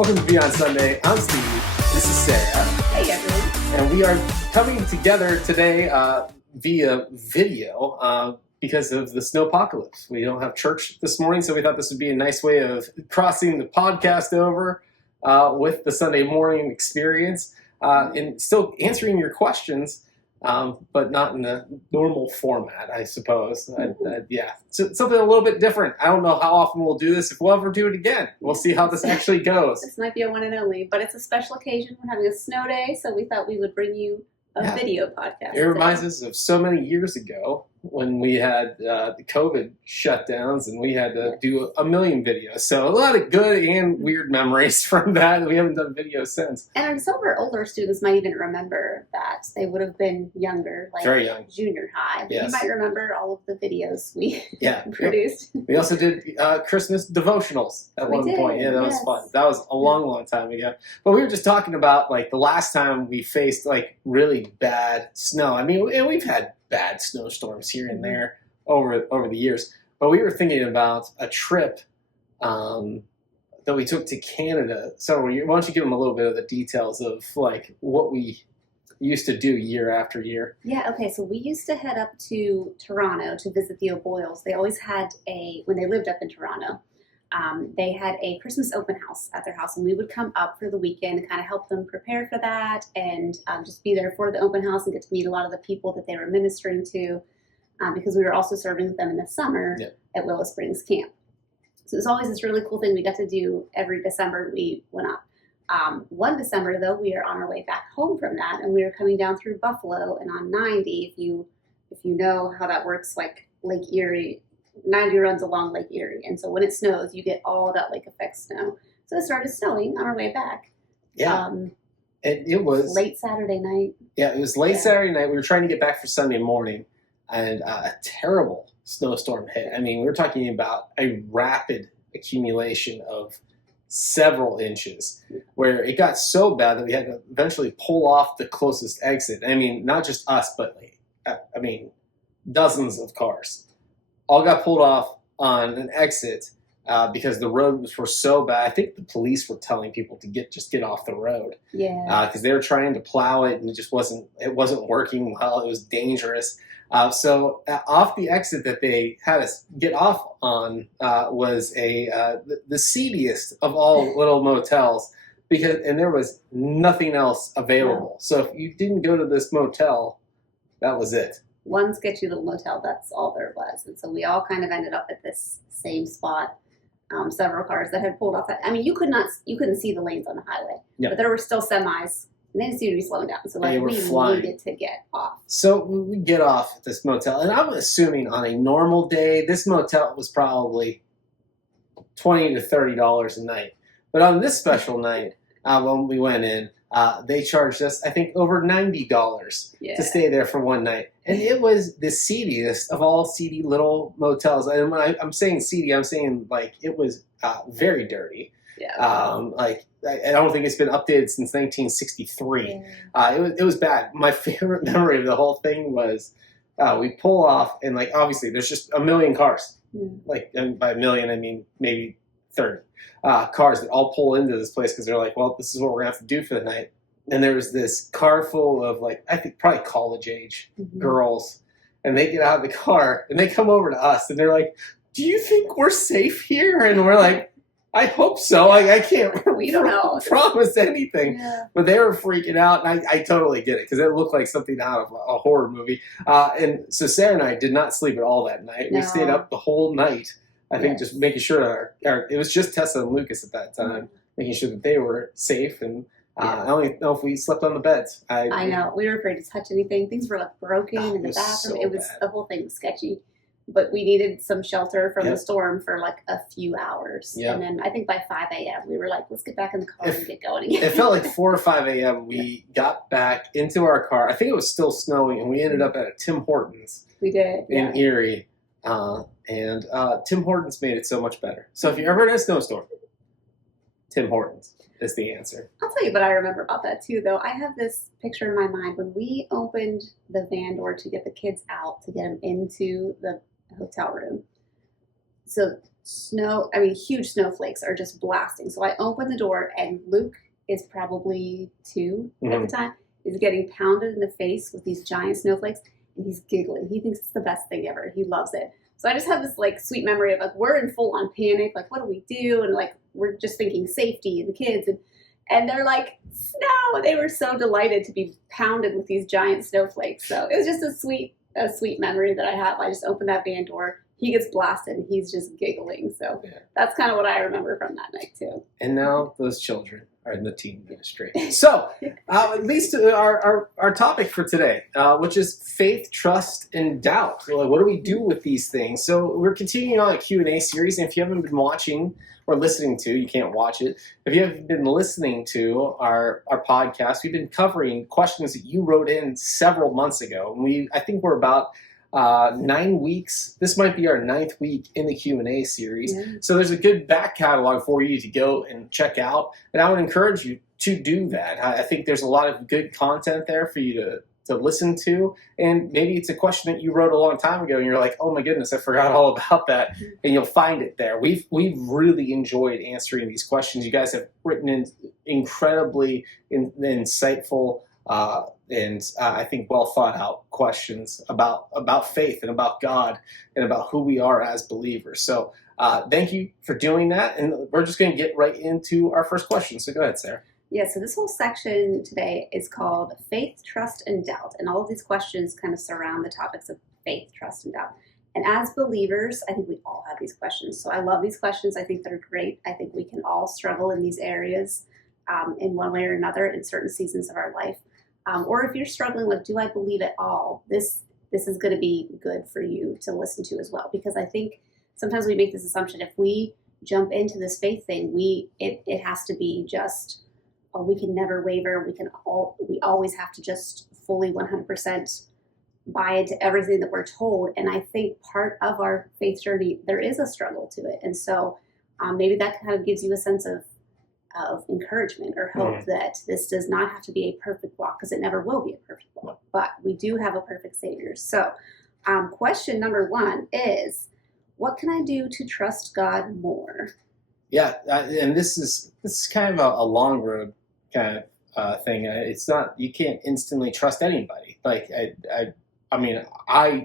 Welcome to Beyond Sunday. I'm Steve. This is Sarah. Hey, everyone. And we are coming together today via video because of the snowpocalypse. We don't have church this morning, so we thought this would be a nice way of crossing the podcast over with the Sunday morning experience and still answering your questions, but not in a normal format, I suppose. Yeah, so something a little bit different. I don't know how often we'll do this, if we'll ever do it again. We'll see how this actually goes. This might be a one and only, but it's a special occasion. We're having a snow day, so we thought we would bring you a video podcast. It reminds us of so many years ago when we had the COVID shutdowns and we had to do a million videos. So a lot of good and weird memories from that. We haven't done videos since. And some of our older students might even remember that. They would have been younger, like very young, junior high. Yes. You might remember all of the videos we produced. We also did Christmas devotionals at one point. Yeah, that was fun. That was a long time ago. But we were just talking about like the last time we faced like really bad snow. I mean, we've had bad snowstorms here and there over the years. But we were thinking about a trip that we took to Canada several years. Why don't you give them a little bit of the details of like what we used to do year after year? Yeah, okay, so we used to head up to Toronto to visit the O'Boyles. They always had when they lived up in Toronto, they had a Christmas open house at their house, and we would come up for the weekend and kind of help them prepare for that and just be there for the open house and get to meet a lot of the people that they were ministering to because we were also serving with them in the summer at Willow Springs Camp. So it was always this really cool thing we got to do every December we went up. One December, though, we are on our way back home from that, and we were coming down through Buffalo, and on 90, if you know how that works, like Lake Erie, 90 runs along Lake Erie, and so when it snows, you get all that lake effect snow. So it started snowing on our way back. Yeah, it was late Saturday night. Yeah, it was late Saturday night. We were trying to get back for Sunday morning, and a terrible snowstorm hit. I mean, we were talking about a rapid accumulation of several inches, where it got so bad that we had to eventually pull off the closest exit. I mean, not just us, but dozens of cars all got pulled off on an exit because the roads were so bad. I think the police were telling people to get off the road. Yeah. Because they were trying to plow it and it just wasn't working well. It was dangerous. So off the exit that they had us get off on was the seediest of all little motels and there was nothing else available. So if you didn't go to this motel, that was it. One sketchy little motel, that's all there was. And so we all kind of ended up at this same spot. Several cars that had pulled off that. I mean, you couldn't see the lanes on the highway, but there were still semis, and they didn't seem to be slowing down. So like we needed to get off. So we get off at this motel, and I'm assuming on a normal day, this motel was probably $20 to $30 a night. But on this special night, when we went in, they charged us, I think, over $90 to stay there for one night. And it was the seediest of all seedy little motels. And when I'm saying seedy, I'm saying like it was very dirty. Yeah. I don't think it's been updated since 1963. It was bad. My favorite memory of the whole thing was we pull off and like obviously there's just a million cars. Like, and by a million I mean maybe 30 cars that all pull into this place because they're like, well, this is what we're gonna have to do for the night. And there was this car full of like I think probably college age girls, and they get out of the car and they come over to us and they're like, "Do you think we're safe here?" And we're like, "I hope so. I can't. We don't know. Promise anything." Yeah. But they were freaking out, and I totally get it because it looked like something out of a horror movie. And so Sarah and I did not sleep at all that night. We stayed up the whole night. I think just making sure it was just Tessa and Lucas at that time, making sure that they were safe. And I don't know if we slept on the beds. I know. We were afraid to touch anything. Things were like broken in the bathroom. So it was the whole thing was sketchy. But we needed some shelter from the storm for like a few hours. And then I think by 5 a.m. we were like, let's get back in the car and get going again. It felt like 4 or 5 a.m. We got back into our car. I think it was still snowing, and we ended up at a Tim Hortons. We did. In Erie. And Tim Hortons made it so much better. So if you're ever in a snowstorm, Tim Hortons is the answer. I'll tell you what I remember about that too, though. I have this picture in my mind when we opened the van door to get the kids out, to get them into the hotel room. so huge snowflakes are just blasting. So I open the door, and Luke is probably 2 at the time. Is getting pounded in the face with these giant snowflakes, and he's giggling. He thinks it's the best thing ever. He loves it. So I just have this like sweet memory of like we're in full on panic. Like, what do we do? And like we're just thinking safety and the kids, and they're like, snow. They were so delighted to be pounded with these giant snowflakes. So it was just a sweet memory that I have. I just opened that van door. He gets blasted and he's just giggling. So that's kind of what I remember from that night too. And now those children are in the teen ministry. So it leads to our topic for today, which is faith, trust, and doubt. So, like, what do we do with these things? So we're continuing on a Q&A series. And if you haven't been watching or listening to, you can't watch it. If you haven't been listening to our podcast, we've been covering questions that you wrote in several months ago. And I think we're about 9 weeks. This might be our 9th week in the Q&A series. Yeah. So there's a good back catalog for you to go and check out. And I would encourage you to do that. I think there's a lot of good content there for you to listen to. And maybe it's a question that you wrote a long time ago and you're like, oh my goodness, I forgot all about that. And you'll find it there. We've really enjoyed answering these questions. You guys have written in incredibly insightful and I think well thought out questions about faith and about God and about who we are as believers. So thank you for doing that. And we're just going to get right into our first question. So go ahead, Sarah. Yeah, so this whole section today is called Faith, Trust, and Doubt. And all of these questions kind of surround the topics of faith, trust, and doubt. And as believers, I think we all have these questions. So I love these questions. I think they're great. I think we can all struggle in these areas in one way or another in certain seasons of our life. Or if you're struggling with, do I believe at all? This is going to be good for you to listen to as well. Because I think sometimes we make this assumption, if we jump into this faith thing, it has to be just, we can never waver. We always have to just fully 100% buy into everything that we're told. And I think part of our faith journey, there is a struggle to it. And so maybe that kind of gives you a sense of encouragement or hope that this does not have to be a perfect walk, because it never will be a perfect walk, but we do have a perfect Savior. So question number 1 is, what can I do to trust God more? Yeah, and this is kind of a long road kind of thing. It's not, you can't instantly trust anybody. Like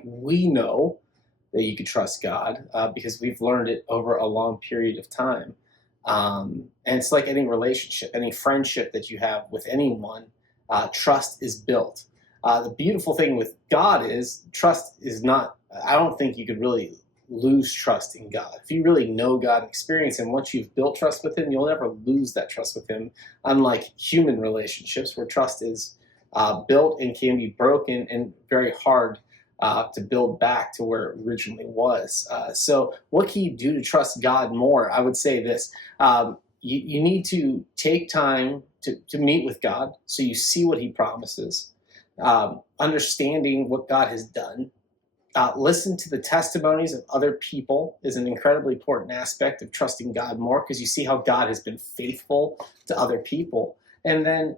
we know that you can trust God because we've learned it over a long period of time. And it's like any relationship, any friendship that you have with anyone, trust is built. The beautiful thing with God is trust is not, I don't think you could really lose trust in God. If you really know God and experience Him, once you've built trust with Him, you'll never lose that trust with Him. Unlike human relationships where trust is built and can be broken and very hard to build back to where it originally was. So what can you do to trust God more? I would say this. You need to take time to meet with God so you see what He promises, understanding what God has done. Listen to the testimonies of other people is an incredibly important aspect of trusting God more, because you see how God has been faithful to other people. And then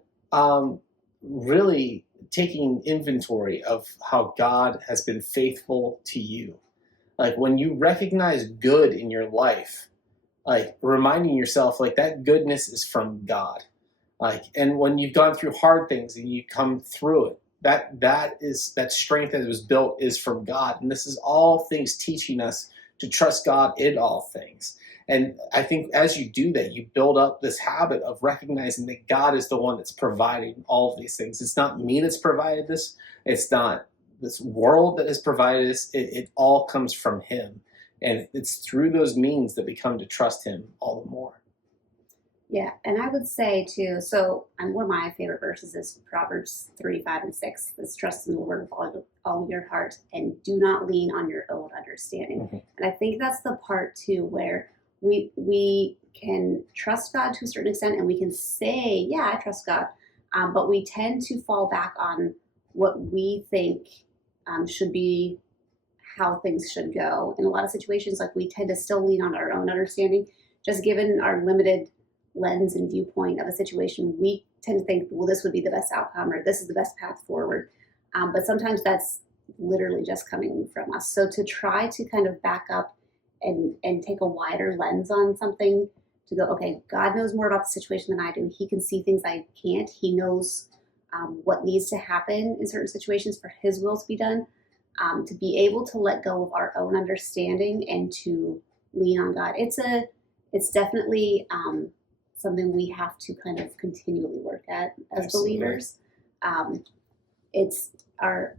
really taking inventory of how God has been faithful to you. Like when you recognize good in your life, like reminding yourself like that goodness is from God. Like, and when you've gone through hard things and you come through it, that strength that was built is from God. And this is all things teaching us to trust God in all things. And I think as you do that, you build up this habit of recognizing that God is the one that's providing all of these things. It's not me that's provided this. It's not this world that has provided this. It all comes from Him. And it's through those means that we come to trust Him all the more. Yeah, and I would say too, so one of my favorite verses is Proverbs 3, 5, and 6. This trust in the Lord with all your heart and do not lean on your own understanding. Mm-hmm. And I think that's the part too where we can trust God to a certain extent and we can say, yeah, I trust God. But we tend to fall back on what we think should be how things should go. In a lot of situations, like we tend to still lean on our own understanding, just given our limited lens and viewpoint of a situation. We tend to think, well, this would be the best outcome or this is the best path forward. But sometimes that's literally just coming from us. So to try to kind of back up and take a wider lens on something to go, okay, God knows more about the situation than I do. He can see things I can't. He knows what needs to happen in certain situations for His will to be done. To be able to let go of our own understanding and to lean on God. It's definitely something we have to kind of continually work at as Absolutely. believers. It's our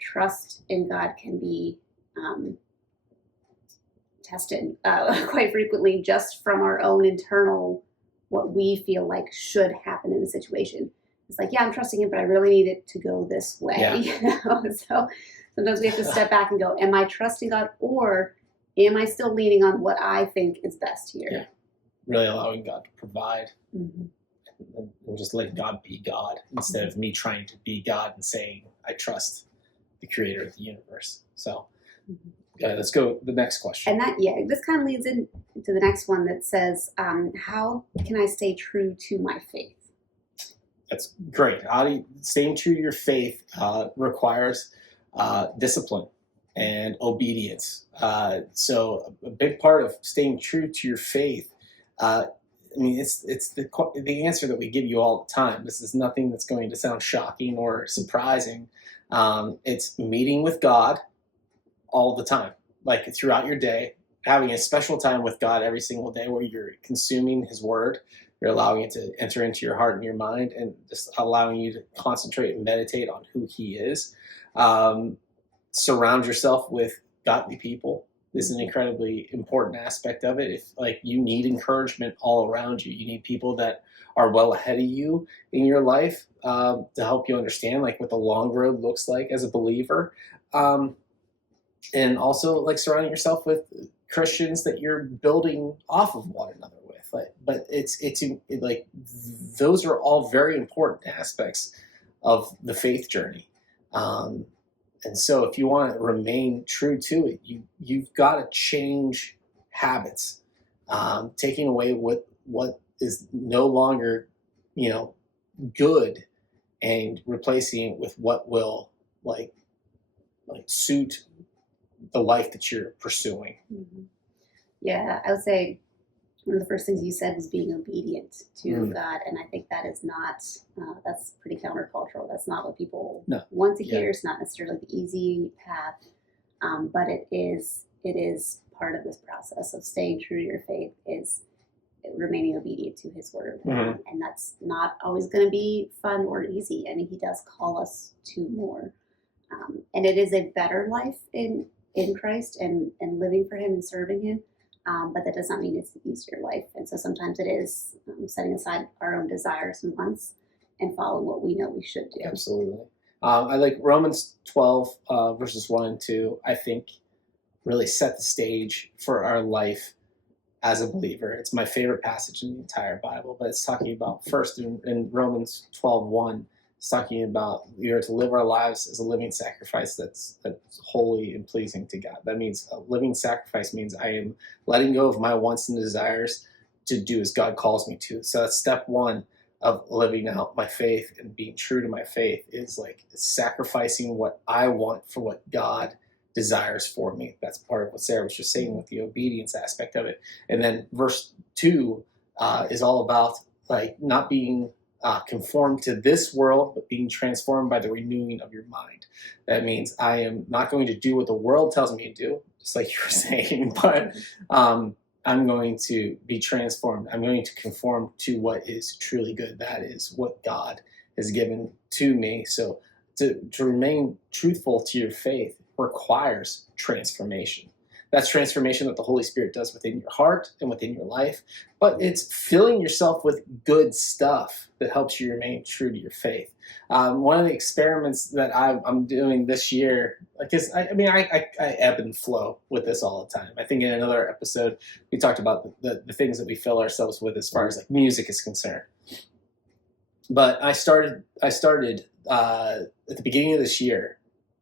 trust in God can be tested quite frequently just from our own internal what we feel like should happen in a situation. It's like, yeah, I'm trusting Him, but I really need it to go this way. Yeah. You know? So sometimes we have to step back and go, am I trusting God, or am I still leaning on what I think is best here? Yeah. Really allowing God to provide. Mm-hmm. And just let God be God instead of me trying to be God and saying I trust the creator of the universe. So let's go to the next question. And that, this kind of leads into the next one that says, how can I stay true to my faith? That's great. Staying true to your faith requires discipline and obedience. So a big part of staying true to your faith, it's the answer that we give you all the time. This is nothing that's going to sound shocking or surprising. It's meeting with God all the time, like throughout your day, having a special time with God every single day where you're consuming His Word. You're allowing it to enter into your heart and your mind, and just allowing you to concentrate and meditate on who He is. Surround yourself with godly people. This is an incredibly important aspect of it. If you need encouragement all around you, you need people that are well ahead of you in your life to help you understand what the long road looks like as a believer. And also surrounding yourself with Christians that you're building off of one another with. But it's those are all very important aspects of the faith journey. And so if you want to remain true to it, you've got to change habits, taking away what is no longer, good, and replacing it with what will suit the life that you're pursuing. Mm-hmm. Yeah, I would say one of the first things you said was being obedient to God, and I think that is not, that's pretty countercultural. That's not what people want to hear. It's not necessarily the easy path, but it is part of this process of staying true to your faith, is remaining obedient to His Word. Mm-hmm. And that's not always going to be fun or easy. I mean, He does call us to more. And it is a better life in Christ and living for Him and serving Him. But that does not mean it's an easier life. And so sometimes it is setting aside our own desires and wants and following what we know we should do. Absolutely. I like Romans 12, verses 1 and 2, I think really set the stage for our life as a believer. It's my favorite passage in the entire Bible, but it's talking about, first in Romans 12:1, it's talking about we are to live our lives as a living sacrifice that's holy and pleasing to God. That means a living sacrifice means I am letting go of my wants and desires to do as God calls me to. So that's step one of living out my faith and being true to my faith, is sacrificing what I want for what God desires for me. That's part of what Sarah was just saying with the obedience aspect of it. And then verse 2 is all about not being conformed to this world, but being transformed by the renewing of your mind. That means I am not going to do what the world tells me to do, just like you were saying, but I'm going to be transformed. I'm going to conform to what is truly good. That is what God has given to me. So to remain truthful to your faith requires transformation. That's transformation that the Holy Spirit does within your heart and within your life. But it's filling yourself with good stuff that helps you remain true to your faith. One of the experiments that I'm doing this year, because I ebb and flow with this all the time. I think in another episode we talked about the things that we fill ourselves with as far as music is concerned. But I started at the beginning of this year,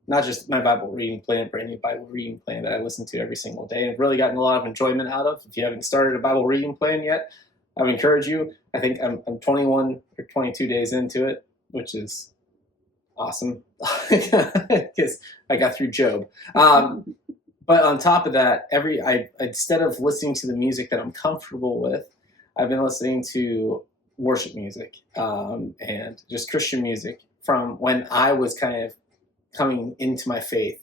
not just my Bible reading plan, brand new Bible reading plan that I listen to every single day, and really gotten a lot of enjoyment out of. If you haven't started a Bible reading plan yet, I would encourage you. I think I'm 21 or 22 days into it, which is awesome because I got through Job. but on top of that, instead of listening to the music that I'm comfortable with, I've been listening to worship music and just Christian music from when I was kind of coming into my faith,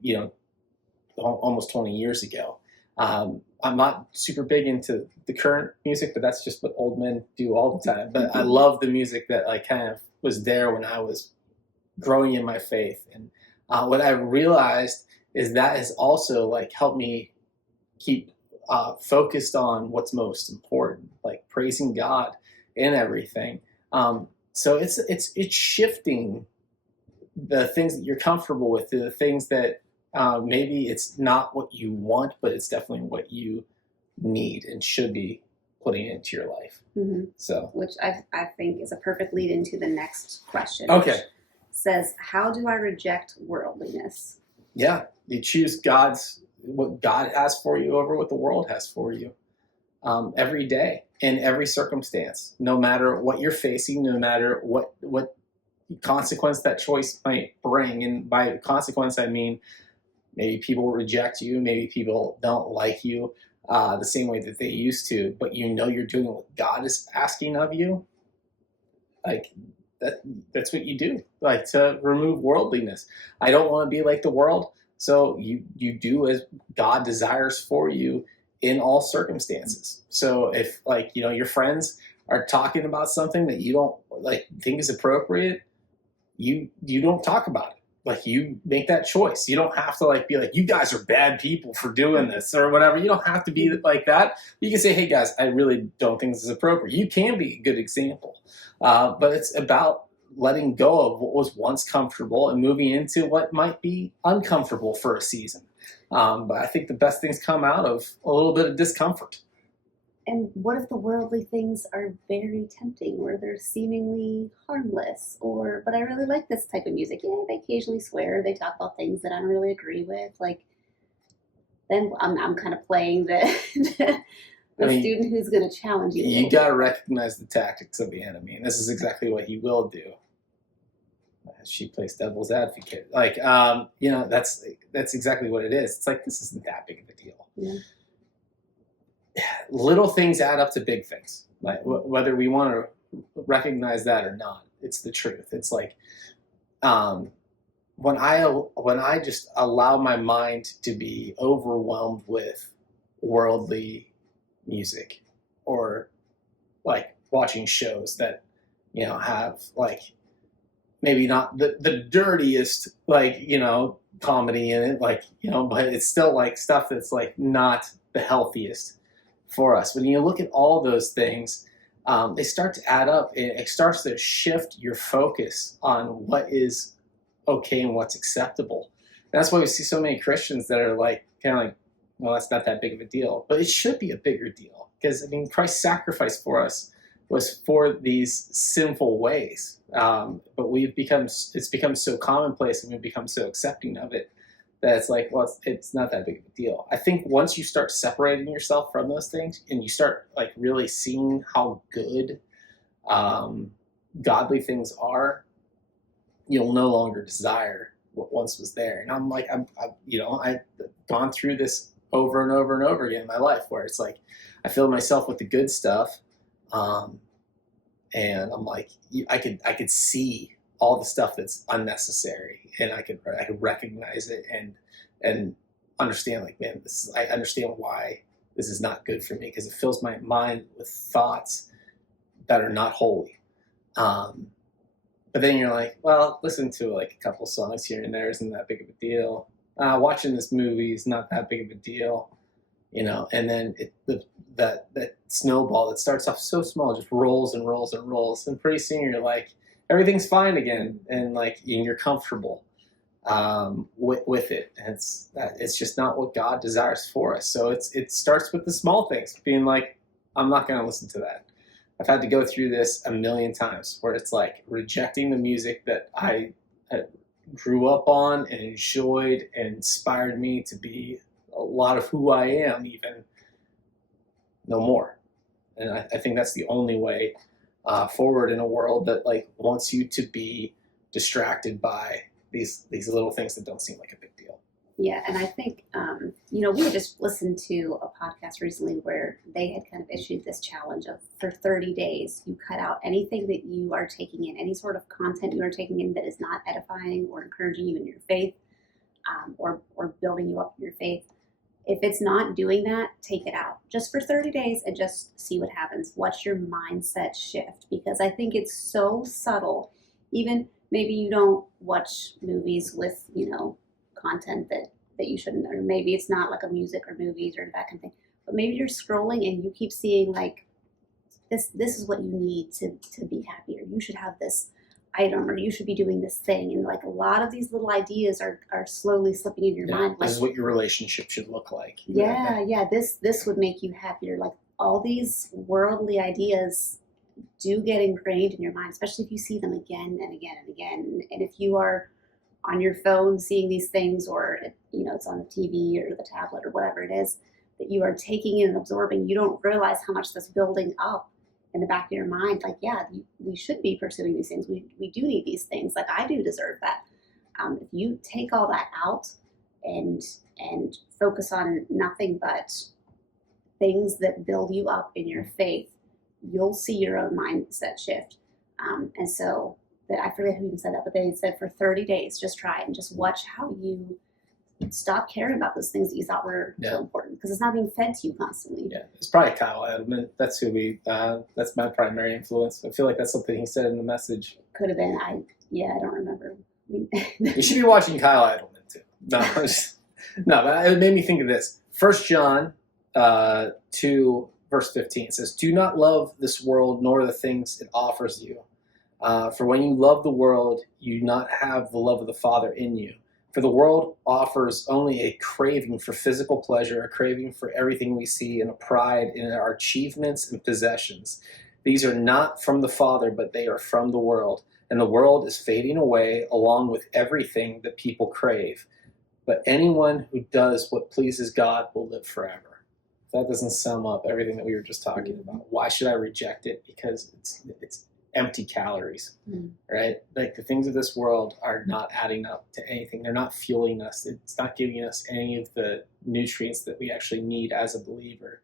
you know, almost 20 years ago. I'm not super big into the current music, but that's just what old men do all the time. But I love the music that like kind of was there when I was growing in my faith. And what I realized is that has also like helped me keep focused on what's most important, like praising God in everything. So it's shifting the things that you're comfortable with to the things that maybe it's not what you want, but it's definitely what you need and should be putting into your life. Mm-hmm. So, which I think is a perfect lead into the next question. Okay. Which says, how do I reject worldliness? Yeah, you choose what God has for you over what the world has for you every day in every circumstance, no matter what you're facing, no matter what consequence that choice might bring. And by consequence, I mean maybe people reject you, maybe people don't like you the same way that they used to, but you know you're doing what God is asking of you. Like that's what you do, like to remove worldliness. I don't want to be like the world, so you do as God desires for you in all circumstances. So if like your friends are talking about something that you don't like think is appropriate, you don't talk about it. Like you make that choice. You don't have to like be like, you guys are bad people for doing this or whatever. You don't have to be like that. You can say, hey guys, I really don't think this is appropriate. You can be a good example. But it's about letting go of what was once comfortable and moving into what might be uncomfortable for a season. But I think the best things come out of a little bit of discomfort. And what if the worldly things are very tempting, or they're seemingly harmless, but I really like this type of music. Yeah, they occasionally swear, they talk about things that I don't really agree with. Like, then I'm kind of playing the student who's going to challenge you. You got to recognize the tactics of the enemy, and this is exactly what he will do. She plays devil's advocate. Like, that's exactly what it is. It's like, this isn't that big of a deal. Yeah. Little things add up to big things, like whether we want to recognize that or not. It's the truth. It's like when I just allow my mind to be overwhelmed with worldly music, or like watching shows that have like maybe not the dirtiest like comedy in it, like but it's still like stuff that's like not the healthiest for us. When you look at all those things, they start to add up. It starts to shift your focus on what is okay and what's acceptable. And that's why we see so many Christians that are like, kind of like, well, that's not that big of a deal. But it should be a bigger deal. Because, I mean, Christ's sacrifice for us was for these sinful ways. But it's become so commonplace, and we've become so accepting of it, that it's like, well, it's not that big of a deal. I think once you start separating yourself from those things and you start like really seeing how good godly things are, you'll no longer desire what once was there. And I'm like, I've gone through this over and over and over again in my life, where it's like I fill myself with the good stuff, and I'm like, I could see all the stuff that's unnecessary, and I could recognize it and understand, like, man, I understand why this is not good for me, because it fills my mind with thoughts that are not holy. But then you're like, well, listen to like a couple songs here and there isn't that big of a deal. Watching this movie is not that big of a deal, And then that snowball that starts off so small just rolls and rolls and rolls, and pretty soon you're like, everything's fine again, and you're comfortable with it. And it's just not what God desires for us. So it starts with the small things, being like, I'm not going to listen to that. I've had to go through this a million times, where it's like rejecting the music that I grew up on and enjoyed and inspired me to be a lot of who I am, even no more. And I think that's the only way forward in a world that like wants you to be distracted by these little things that don't seem like a big deal. Yeah, and I think, we had just listened to a podcast recently where they had kind of issued this challenge of for 30 days, you cut out anything that you are taking in, any sort of content you are taking in that is not edifying or encouraging you in your faith, or building you up in your faith. If it's not doing that, take it out just for 30 days and just see what happens. Watch your mindset shift, because I think it's so subtle. Even maybe you don't watch movies with, content that you shouldn't, or maybe it's not like a music or movies or that kind of thing, but maybe you're scrolling and you keep seeing like this is what you need to be happy, or you should have this item, or you should be doing this thing, and like a lot of these little ideas are slowly slipping in your mind, like, this is what your relationship should look like. This would make you happier. Like all these worldly ideas do get ingrained in your mind, especially if you see them again and again and again. And if you are on your phone seeing these things, or it's on the TV or the tablet or whatever it is that you are taking in and absorbing, you don't realize how much that's building up in the back of your mind. Like, we should be pursuing these things. We do need these things. Like, I do deserve that. If you take all that out and focus on nothing but things that build you up in your faith, you'll see your own mindset shift. And so that, I forget who even said that, but they said for 30 days, just try it and just watch how you stop caring about those things that you thought were so important, because it's not being fed to you constantly. Yeah, it's probably Kyle Edelman. That's who that's my primary influence. I feel like that's something he said in the message. Could have been. I don't remember. You should be watching Kyle Edelman too. No, but it made me think of this. 1 John 2 verse 15 says, "Do not love this world nor the things it offers you. For when you love the world, you do not have the love of the Father in you. For the world offers only a craving for physical pleasure, a craving for everything we see, and a pride in our achievements and possessions. These are not from the Father, but they are from the world. And the world is fading away along with everything that people crave. But anyone who does what pleases God will live forever." If that doesn't sum up everything that we were just talking about, why should I reject it? Because it's empty calories, right? Like the things of this world are not adding up to anything. They're not fueling us. It's not giving us any of the nutrients that we actually need as a believer.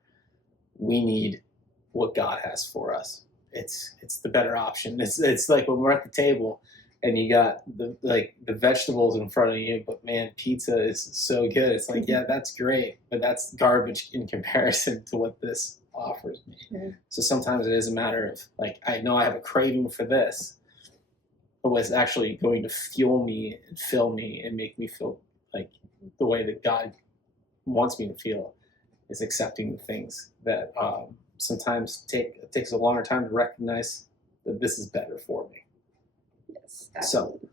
We need what God has for us. It's the better option. It's like when we're at the table and you got the vegetables in front of you, but man, pizza is so good. It's like, yeah, that's great, but that's garbage in comparison to what this offers me. So sometimes it is a matter of like, I know I have a craving for this, but what's actually going to fuel me and fill me and make me feel like the way that God wants me to feel is accepting the things that sometimes it takes a longer time to recognize that this is better for me. Yes. Absolutely.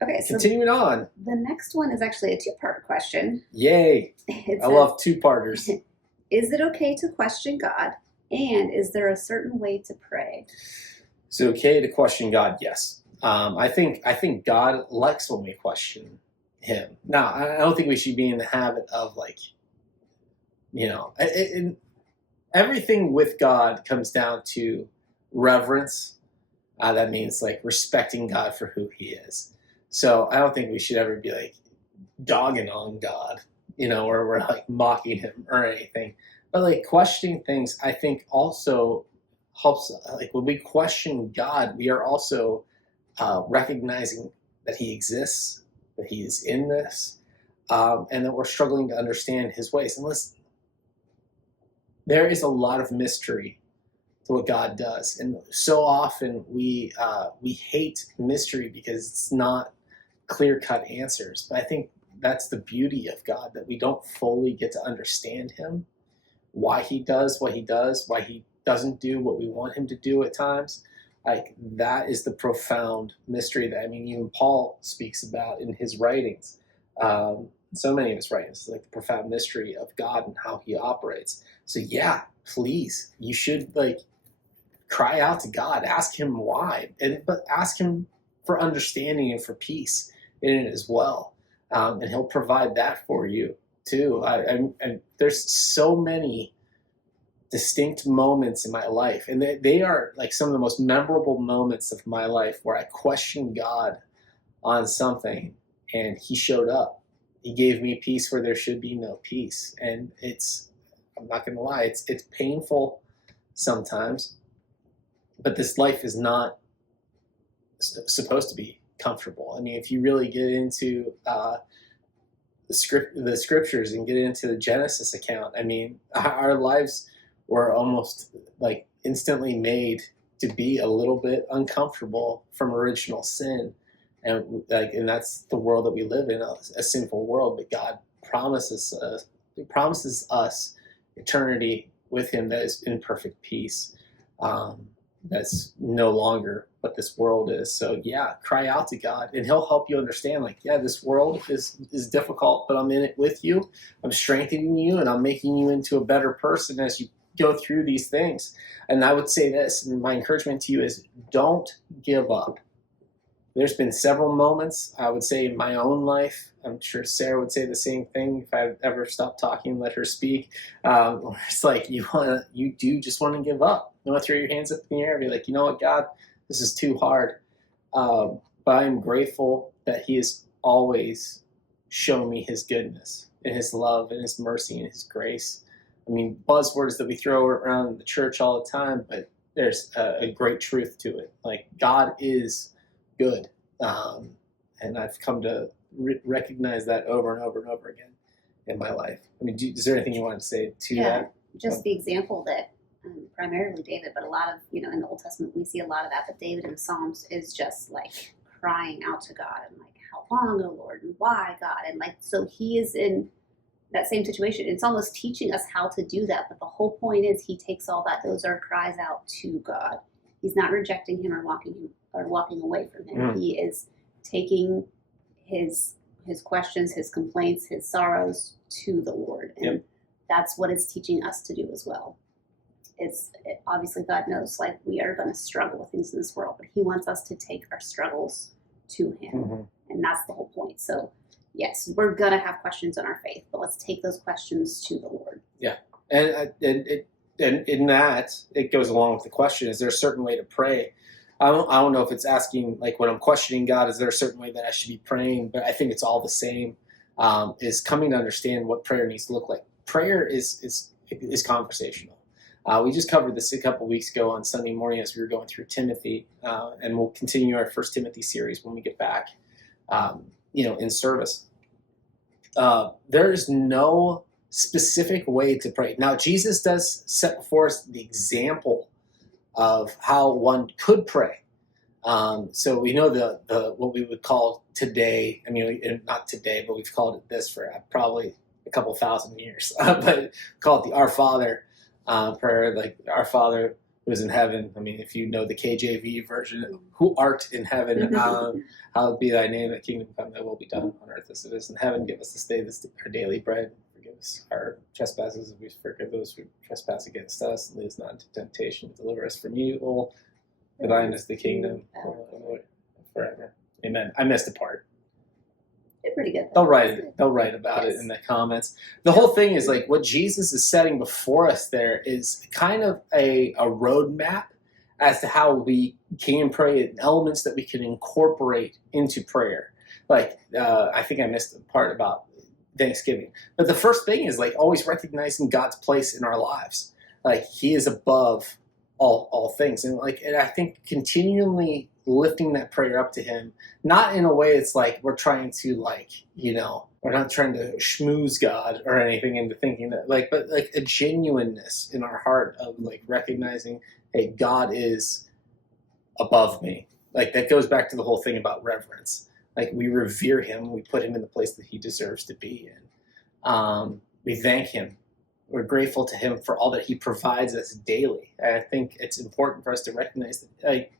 So okay, so continuing on. The next one is actually a two-part question. Yay! I love two-parters. Is it okay to question God? And is there a certain way to pray? Is it okay to question God? Yes. I think God likes when we question Him. Now, I don't think we should be in the habit of everything with God comes down to reverence. That means like respecting God for who He is. So I don't think we should ever be like dogging on God, or we're like mocking Him or anything. But like questioning things, I think also helps. Like when we question God, we are also recognizing that He exists, that He is in this, and that we're struggling to understand His ways. And listen, there is a lot of mystery to what God does, and so often we hate mystery because it's not clear-cut answers. But I think that's the beauty of God, that we don't fully get to understand Him, why He does what He does, why He doesn't do what we want Him to do at times. Like that is the profound mystery that even Paul speaks about in his writings. So many of his writings, like the profound mystery of God and how He operates. So yeah, please, you should cry out to God, ask Him why, but ask Him for understanding and for peace in it as well, and He'll provide that for you too. And there's so many distinct moments in my life, and they are like some of the most memorable moments of my life where I questioned God on something, and He showed up, He gave me peace where there should be no peace. And I'm not going to lie, it's painful sometimes, but this life is not supposed to be comfortable. I mean, if you really get into the scriptures and get into the Genesis account, I mean, our lives were almost like instantly made to be a little bit uncomfortable from original sin, and that's the world that we live in, a sinful world. But God promises us eternity with Him that is in perfect peace. That's no longer what this world is. So yeah, cry out to God, and He'll help you understand. Like, yeah, this world is difficult, but I'm in it with you. I'm strengthening you, and I'm making you into a better person as you go through these things. And I would say this, and my encouragement to you is, don't give up. There's been several moments, I would say, in my own life. I'm sure Sarah would say the same thing if I ever stopped talking and let her speak. It's like you do just want to give up. You want to throw your hands up in the air and be like, you know what, God, this is too hard. But I'm grateful that He has always shown me His goodness and His love and His mercy and His grace. I mean, buzzwords that we throw around in the church all the time, but there's a great truth to it. Like, God is good. And I've come to recognize that over and over and over again in my life. I mean, is there anything you want to say to that? Just the example that primarily David, but a lot of, in the Old Testament, we see a lot of that, but David in the Psalms is just like crying out to God and like, how long, oh Lord, and why, God? And like, so he is in that same situation. It's almost teaching us how to do that, but the whole point is he takes all that, those are cries out to God. He's not rejecting him or walking away from him. He is taking his questions, his complaints, his sorrows to the Lord. And that's what it's teaching us to do as well. Obviously God knows like we are going to struggle with things in this world, but He wants us to take our struggles to Him. And that's the whole point. So yes, we're going to have questions in our faith, but let's take those questions to the Lord. Yeah. And in that, it goes along with the question, is there a certain way to pray? I don't know if it's asking, like, when I'm questioning God, is there a certain way that I should be praying? But I think it's all the same, is coming to understand what prayer needs to look like. Prayer is conversational. We just covered this a couple weeks ago on Sunday morning as we were going through Timothy, and we'll continue our First Timothy series when we get back, in service. There's no specific way to pray. Now, Jesus does set before us the example of how one could pray. So we know the what we would call today, I mean, not today, but we've called it this for probably a couple thousand years, but call it the Our Father prayer, like Our Father who is in heaven. I mean, if you know the KJV version, who art in heaven, hallowed be thy name, thy kingdom come, thy will be done on earth as it is in heaven. Give us this day our daily bread. Forgive us our trespasses as we forgive those who trespass against us. And lead us not into temptation. Deliver us from evil. For thine is the kingdom forever. Amen. I missed a part. They're pretty good. They'll write about it in the comments. The whole thing is like what Jesus is setting before us there is kind of a roadmap as to how we can pray, and elements that we can incorporate into prayer. Like, I think I missed the part about Thanksgiving. But the first thing is like always recognizing God's place in our lives. Like, He is above all things. And I think continually lifting that prayer up to Him, not in a way it's like we're trying to we're not trying to schmooze God or anything into thinking that but a genuineness in our heart of like recognizing, hey, God is above me. Like, that goes back to the whole thing about reverence. Like, we revere Him, we put Him in the place that He deserves to be in. We thank Him. We're grateful to Him for all that He provides us daily. And I think it's important for us to recognize that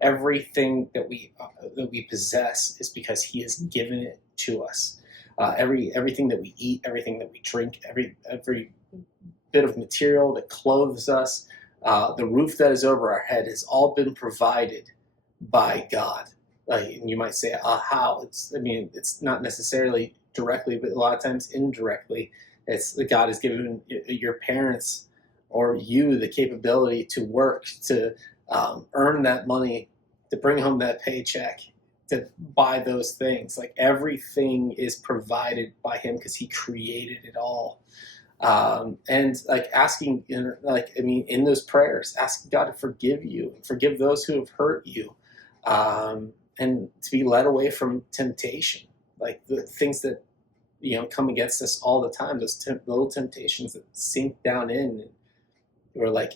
everything that we possess is because He has given it to us. Everything that we eat, everything that we drink, every bit of material that clothes us, the roof that is over our head has all been provided by God. And you might say, how? It's not necessarily directly, but a lot of times indirectly. It's that God has given your parents or you the capability to work, to earn that money, to bring home that paycheck, by those things. Like everything is provided by him because he created it all. And like asking, in those prayers, asking God to forgive you, forgive those who have hurt you, and to be led away from temptation, like the things that come against us all the time, those little temptations that sink down in, or like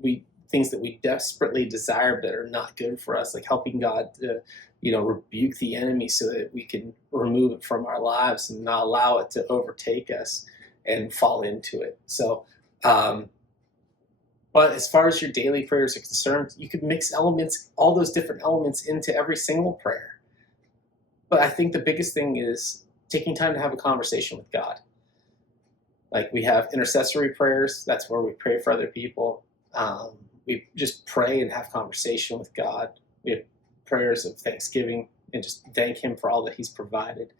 we things that we desperately desire but are not good for us, like helping God to rebuke the enemy so that we can remove it from our lives and not allow it to overtake us and fall into it. So but as far as your daily prayers are concerned, you could mix elements, all those different elements, into every single prayer. But I think the biggest thing is taking time to have a conversation with God. Like we have intercessory prayers, that's where we pray for other people. We just pray and have conversation with God. We have prayers of thanksgiving and just thank him for all that he's provided.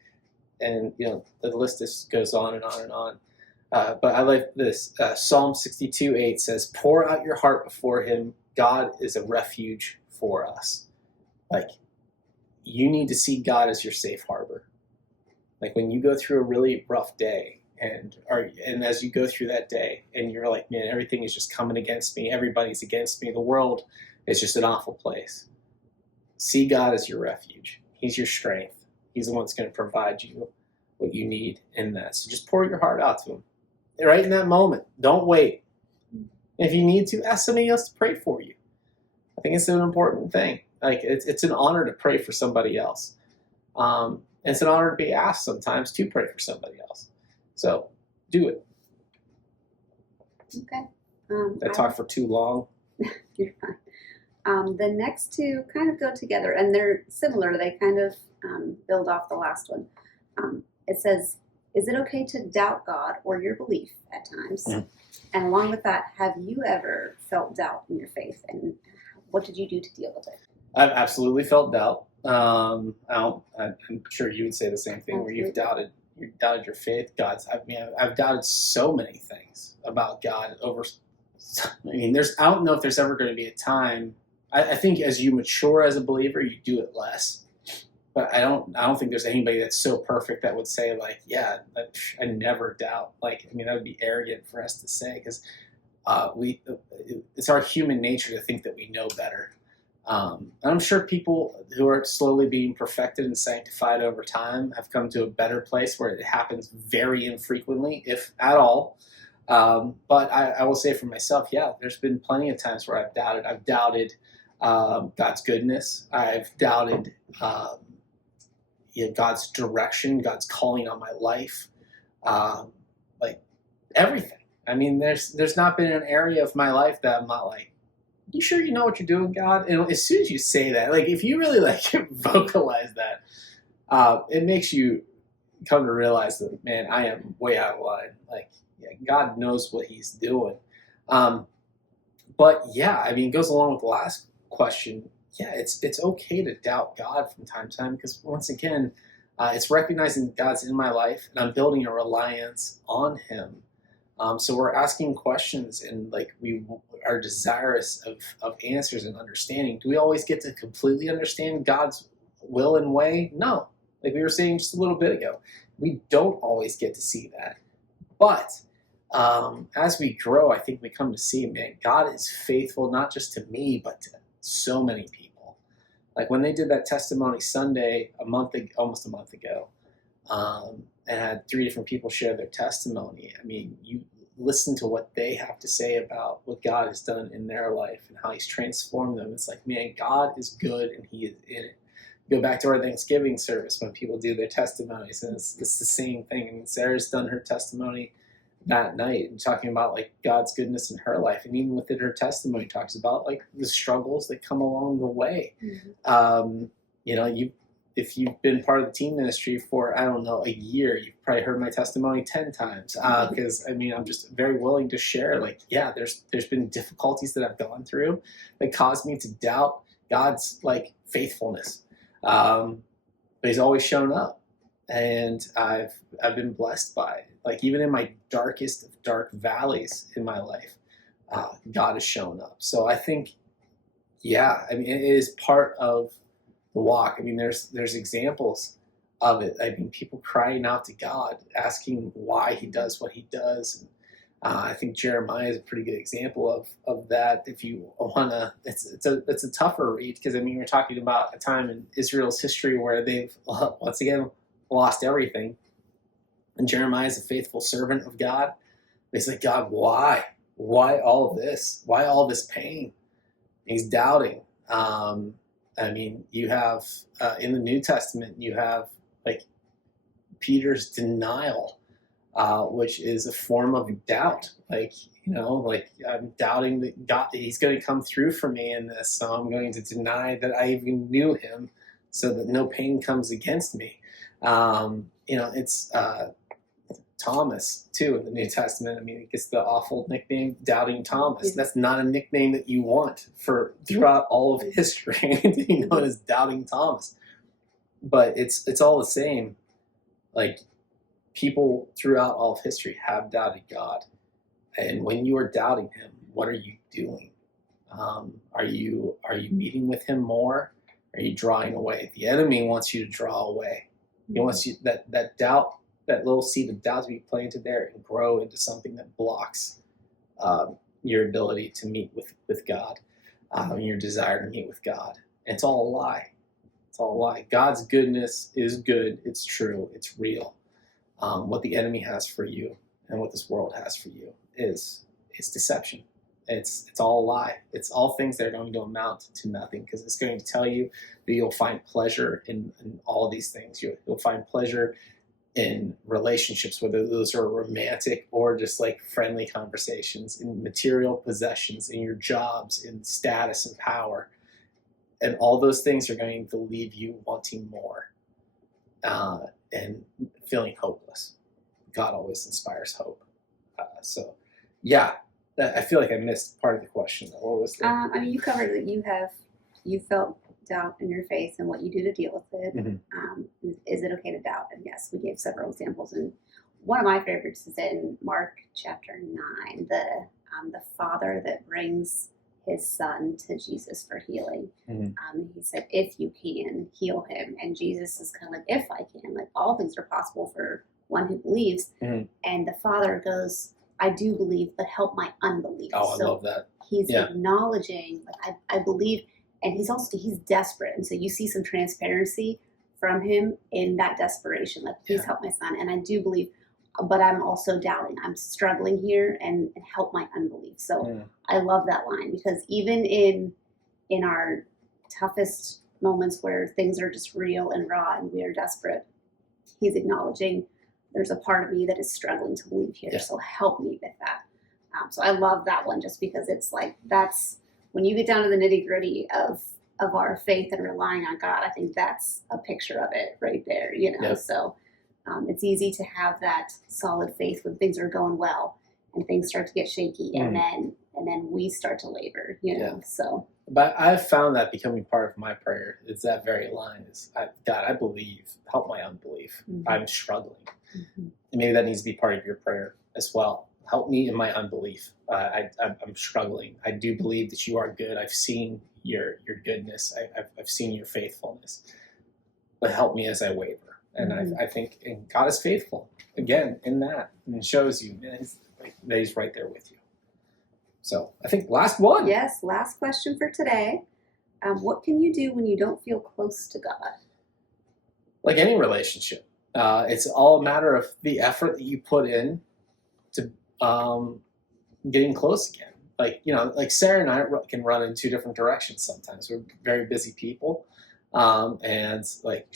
And the list just goes on and on and on. But I like this. Psalm 62:8 says, "Pour out your heart before him. God is a refuge for us." Like, you need to see God as your safe harbor. Like when you go through a really rough day, and as you go through that day, and you're like, man, everything is just coming against me. Everybody's against me. The world is just an awful place. See God as your refuge. He's your strength. He's the one that's going to provide you what you need in that. So just pour your heart out to him. Right in that moment. Don't wait. If you need to, ask somebody else to pray for you. I think it's an important thing. Like it's an honor to pray for somebody else. It's an honor to be asked sometimes to pray for somebody else. So do it. Okay. I talked for too long. You're fine. The next two kind of go together, and they're similar. They kind of build off the last one. It says, "Is it okay to doubt God or your belief at times?" Mm. And along with that, have you ever felt doubt in your faith, and what did you do to deal with it? I've absolutely felt doubt. I'm sure you would say the same thing, where you've doubted your faith. I've doubted so many things about God over. I don't know if there's ever going to be a time. I think as you mature as a believer, you do it less. But I don't think there's anybody that's so perfect that would say like, yeah, I never doubt. Like, that would be arrogant for us to say, because it's our human nature to think that we know better. And I'm sure people who are slowly being perfected and sanctified over time have come to a better place where it happens very infrequently, if at all. But I will say for myself, yeah, there's been plenty of times where I've doubted. I've doubted God's goodness. I've doubted God's direction, God's calling on my life, like everything. There's not been an area of my life that I'm not like, you sure you know what you're doing, God? And as soon as you say that, like if you really vocalize that, it makes you come to realize that, man, I am way out of line. Like, yeah, God knows what he's doing. But yeah, it goes along with the last question. Yeah, it's okay to doubt God from time to time, because once again, it's recognizing God's in my life and I'm building a reliance on him. So we're asking questions, and we are desirous of answers and understanding. Do we always get to completely understand God's will and way? No. Like we were saying just a little bit ago, we don't always get to see that. But as we grow, I think we come to see, man, God is faithful not just to me, but to so many people. Like when they did that testimony Sunday almost a month ago, and had 3 different people share their testimony. You listen to what they have to say about what God has done in their life and how he's transformed them. It's like, man, God is good and he is in it. Go back to our Thanksgiving service when people do their testimonies, and it's the same thing. Sarah's done her testimony that night and talking about God's goodness in her life, and even within her testimony talks about the struggles that come along the way. Mm-hmm. If you've been part of the teen ministry for, I don't know, a year, you've probably heard my testimony 10 times. Because I'm just very willing to share. There's been difficulties that I've gone through that caused me to doubt God's faithfulness. But he's always shown up, and I've been blessed by it. Even in my darkest of dark valleys in my life, God has shown up. So I think, it is part of the walk. I mean, there's examples of it. I mean, people crying out to God, asking why He does what He does. And, I think Jeremiah is a pretty good example of that. If you wanna, it's a tougher read because I mean, we're talking about a time in Israel's history where they've once again lost everything, and Jeremiah is a faithful servant of God. He's like, God, why? Why all of this? Why all this pain? He's doubting. I mean, you have in the New Testament, you have like Peter's denial, which is a form of doubt. Like, like I'm doubting that God, He's going to come through for me in this, so I'm going to deny that I even knew Him, so that no pain comes against me. It's Thomas too in the New Testament. I mean, it gets the awful nickname Doubting Thomas. That's not a nickname that you want for throughout all of history to be known as Doubting Thomas. But it's all the same. Like, people throughout all of history have doubted God, and when you are doubting Him, what are you doing? Are you meeting with Him more? Are you drawing away? The enemy wants you to draw away. He wants you that doubt. That little seed of doubt to be planted there and grow into something that blocks your ability to meet with God, your desire to meet with God. And it's all a lie. It's all a lie. God's goodness is good. It's true. It's real. What the enemy has for you and what this world has for you is deception. It's all a lie. It's all things that are going to amount to nothing, because it's going to tell you that you'll find pleasure in all these things. You'll find pleasure in relationships, whether those are romantic or just like friendly conversations, in material possessions, in your jobs, in status and power. And all those things are going to leave you wanting more and feeling hopeless. God always inspires hope. I feel like I missed part of the question. What was that? I mean, you covered that you felt doubt in your faith and what you do to deal with it. Mm-hmm. Is it okay to doubt? And yes, we gave several examples, and one of my favorites is in Mark chapter 9, the father that brings his son to Jesus for healing. Mm-hmm. He said, if you can, heal him. And Jesus is kind of like, if I can, like all things are possible for one who believes. Mm-hmm. And the father goes, I do believe, but help my unbelief. Oh, I love that. He's acknowledging, like, I believe. And he's desperate. And so you see some transparency from him in that desperation. Like, please help my son. And I do believe, but I'm also doubting. I'm struggling here and help my unbelief. So I love that line, because even in our toughest moments where things are just real and raw and we are desperate, he's acknowledging there's a part of me that is struggling to believe here. Yeah. So help me with that. So I love that one, just because it's like, that's, when you get down to the nitty gritty of our faith and relying on God, I think that's a picture of it right there, Yeah. So it's easy to have that solid faith when things are going well and things start to get shaky, and then we start to waver, so. But I've found that becoming part of my prayer is that very line is, God, I believe, help my unbelief. Mm-hmm. I'm struggling. Mm-hmm. And maybe that needs to be part of your prayer as well. Help me in my unbelief. I'm struggling. I do believe that you are good. I've seen your goodness. I've seen your faithfulness. But help me as I waver. And I think and God is faithful, again, in that. And it shows you that He's right there with you. So I think last one. Yes, last question for today. What can you do when you don't feel close to God? Like any relationship. It's all a matter of the effort that you put in to getting close again. Like Sarah and I can run in two different directions sometimes. We're very busy people. And like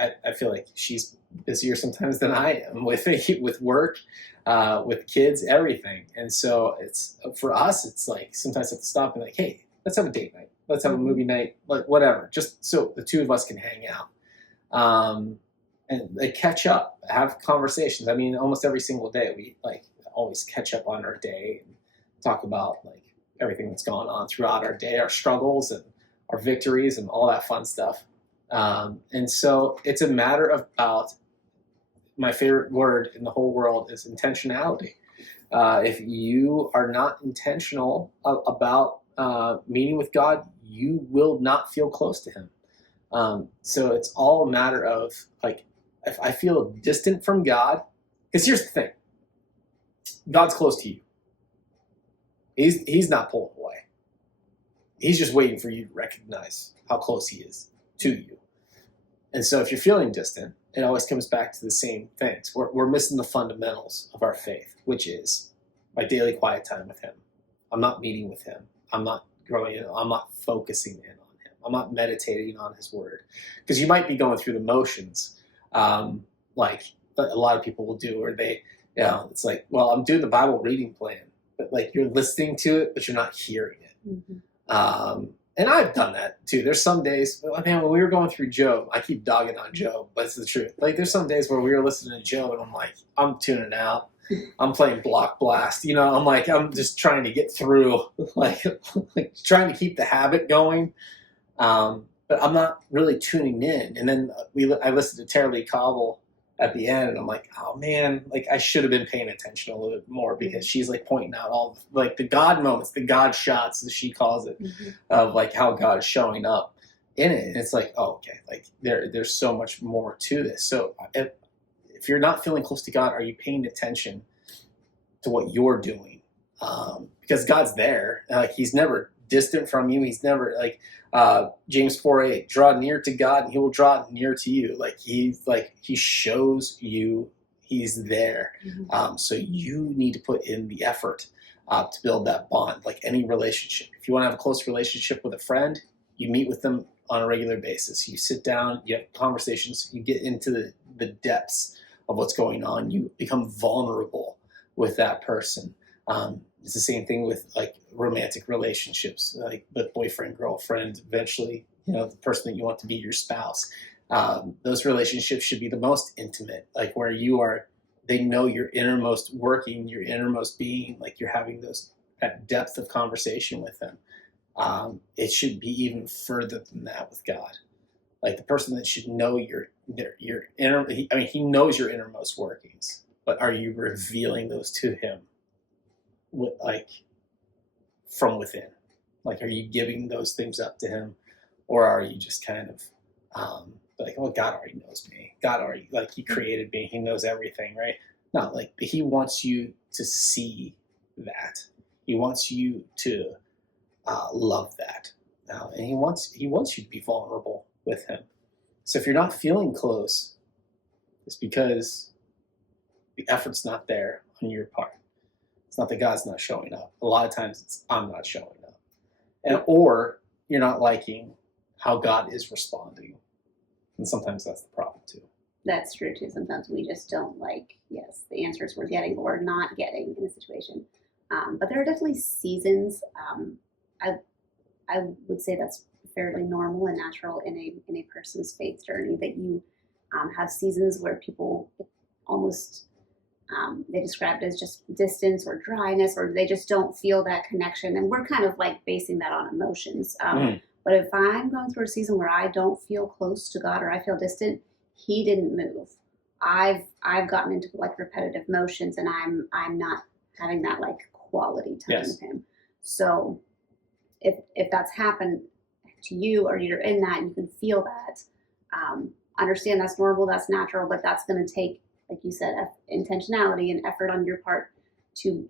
I feel like she's busier sometimes than I am with work, with kids, everything. And so it's, for us, it's like sometimes I have to stop and like, hey, let's have a date night. Let's have a movie night, like whatever, just so the two of us can hang out. And they catch up, have conversations. I mean, almost every single day we always catch up on our day and talk about like everything that's gone on throughout our day, our struggles and our victories and all that fun stuff. And so it's a matter about, my favorite word in the whole world is intentionality. If you are not intentional about meeting with God, you will not feel close to Him. So it's all a matter of like, if I feel distant from God, because here's the thing, God's close to you. He's not pulling away. He's just waiting for you to recognize how close he is to you. And so if you're feeling distant, it always comes back to the same things. We're missing the fundamentals of our faith, which is my daily quiet time with him. I'm not meeting with him. I'm not growing in. I'm not focusing in on him. I'm not meditating on his word. Because you might be going through the motions, like a lot of people will do, or it's like, well, I'm doing the Bible reading plan, but like you're listening to it, but you're not hearing it. Mm-hmm. And I've done that too. There's some days, man, when we were going through Job, I keep dogging on Job, but it's the truth. Like there's some days where we were listening to Job and I'm like, I'm tuning out. I'm playing Block Blast. I'm just trying to get through, like trying to keep the habit going. But I'm not really tuning in. And then I listened to Tara Cobble at the end, and I'm like, oh man, like I should have been paying attention a little bit more, because she's like pointing out all like the God moments, the God shots, as she calls it, of like how God is showing up in it. And it's like, oh, okay, like there's so much more to this. So if you're not feeling close to God, are you paying attention to what you're doing? Because God's there. Like he's never distant from you. He's never like James 4:8, draw near to God and he will draw near to you. Like he shows you he's there. So you need to put in the effort to build that bond. Like any relationship, if you want to have a close relationship with a friend, you meet with them on a regular basis. You sit down, you have conversations, you get into the depths of what's going on. You become vulnerable with that person. It's the same thing with like romantic relationships, like with boyfriend, girlfriend, eventually, the person that you want to be your spouse. Those relationships should be the most intimate, like where they know your innermost working, your innermost being, like you're having that depth of conversation with them. It should be even further than that with God. Like the person that should know your inner, he knows your innermost workings, but are you revealing those to him? Like from within, like are you giving those things up to him, or are you just kind of like, oh, God already knows me, God already, like he created me, he knows everything, right? No, like he wants you to see that, he wants you to love that, and he wants you to be vulnerable with him. So if you're not feeling close, it's because the effort's not there on your part. It's not that God's not showing up. A lot of times it's I'm not showing up. Or you're not liking how God is responding. And sometimes that's the problem too. That's true too. Sometimes we just don't like, the answers we're getting or not getting in a situation. But there are definitely seasons. I would say that's fairly normal and natural in a person's faith journey, that you have seasons where people almost they describe it as just distance or dryness, or they just don't feel that connection. And we're kind of like basing that on emotions. But if I'm going through a season where I don't feel close to God or I feel distant, he didn't move. I've gotten into like repetitive motions, and I'm not having that like quality time with him. So if that's happened to you, or you're in that, you can feel that, understand that's normal, that's natural, but that's going to take, like you said, intentionality and effort on your part to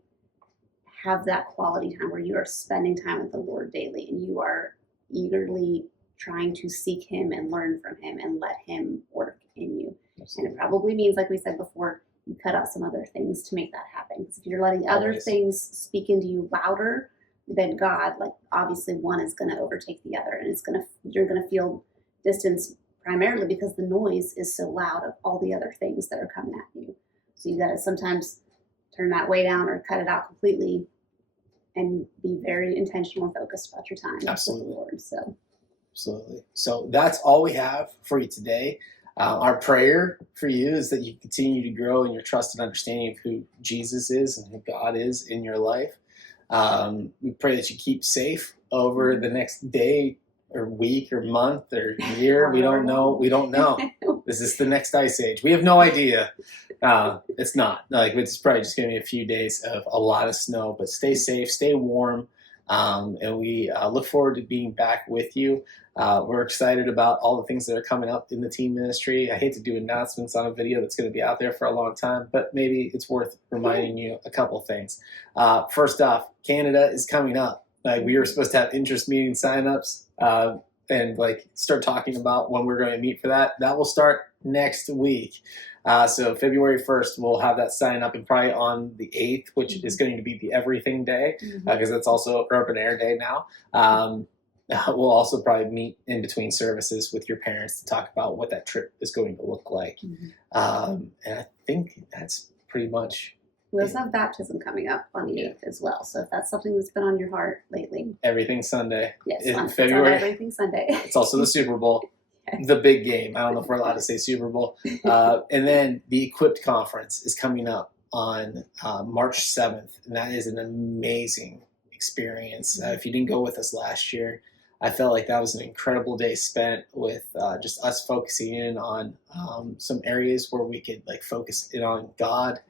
have that quality time where you are spending time with the Lord daily, and you are eagerly trying to seek him and learn from him and let him work in you. Absolutely. And it probably means, like we said before, you cut out some other things to make that happen. Because if you're letting other things speak into you louder than God, like obviously one is going to overtake the other, and you're going to feel distance primarily because the noise is so loud of all the other things that are coming at you. So you got to sometimes turn that way down or cut it out completely, and be very intentional and focused about your time. Absolutely. With the Lord. Absolutely. So that's all we have for you today. Our prayer for you is that you continue to grow in your trust and understanding of who Jesus is and who God is in your life. We pray that you keep safe over the next day or week or month or year. We don't know. Is this the next ice age? We have no idea. It's not. Like, it's probably just going to be a few days of a lot of snow, but stay safe, stay warm. And we look forward to being back with you. We're excited about all the things that are coming up in the teen ministry. I hate to do announcements on a video that's going to be out there for a long time, but maybe it's worth reminding you a couple things. First off, Canada is coming up. We were supposed to have interest meeting signups and start talking about when we're going to meet for that. That will start next week. So February 1st, we'll have that sign up, and probably on the 8th, which is going to be the Everything Day, because that's also Urban Air Day now. We'll also probably meet in between services with your parents to talk about what that trip is going to look like. And I think that's pretty much. We also have baptism coming up on the 8th as well. So if that's something that's been on your heart lately. Everything Sunday. Yes, in February. on Everything Sunday. It's also the Super Bowl. The big game. I don't know if we're allowed to say Super Bowl. And then the Equipped Conference is coming up on March 7th. And that is an amazing experience. If you didn't go with us last year, I felt like that was an incredible day spent with just us focusing in on some areas where we could focus in on God.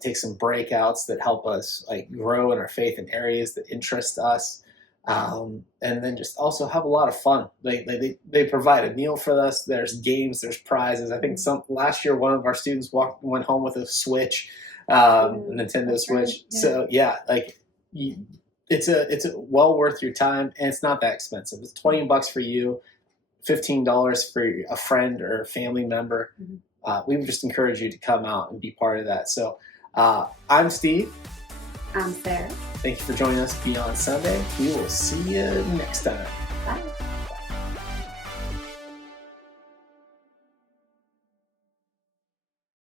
Take some breakouts that help us grow in our faith in areas that interest us, and then just also have a lot of fun. They provide a meal for us. There's games, there's prizes. I think last year one of our students went home with a Switch, a Nintendo Switch. Yeah. So yeah, it's a well worth your time, and it's not that expensive. It's $20 for you, $15 for a friend or a family member. We would just encourage you to come out and be part of that. So I'm Steve. I'm Sarah. Thank you for joining us Beyond Sunday. We will see you next time. Bye.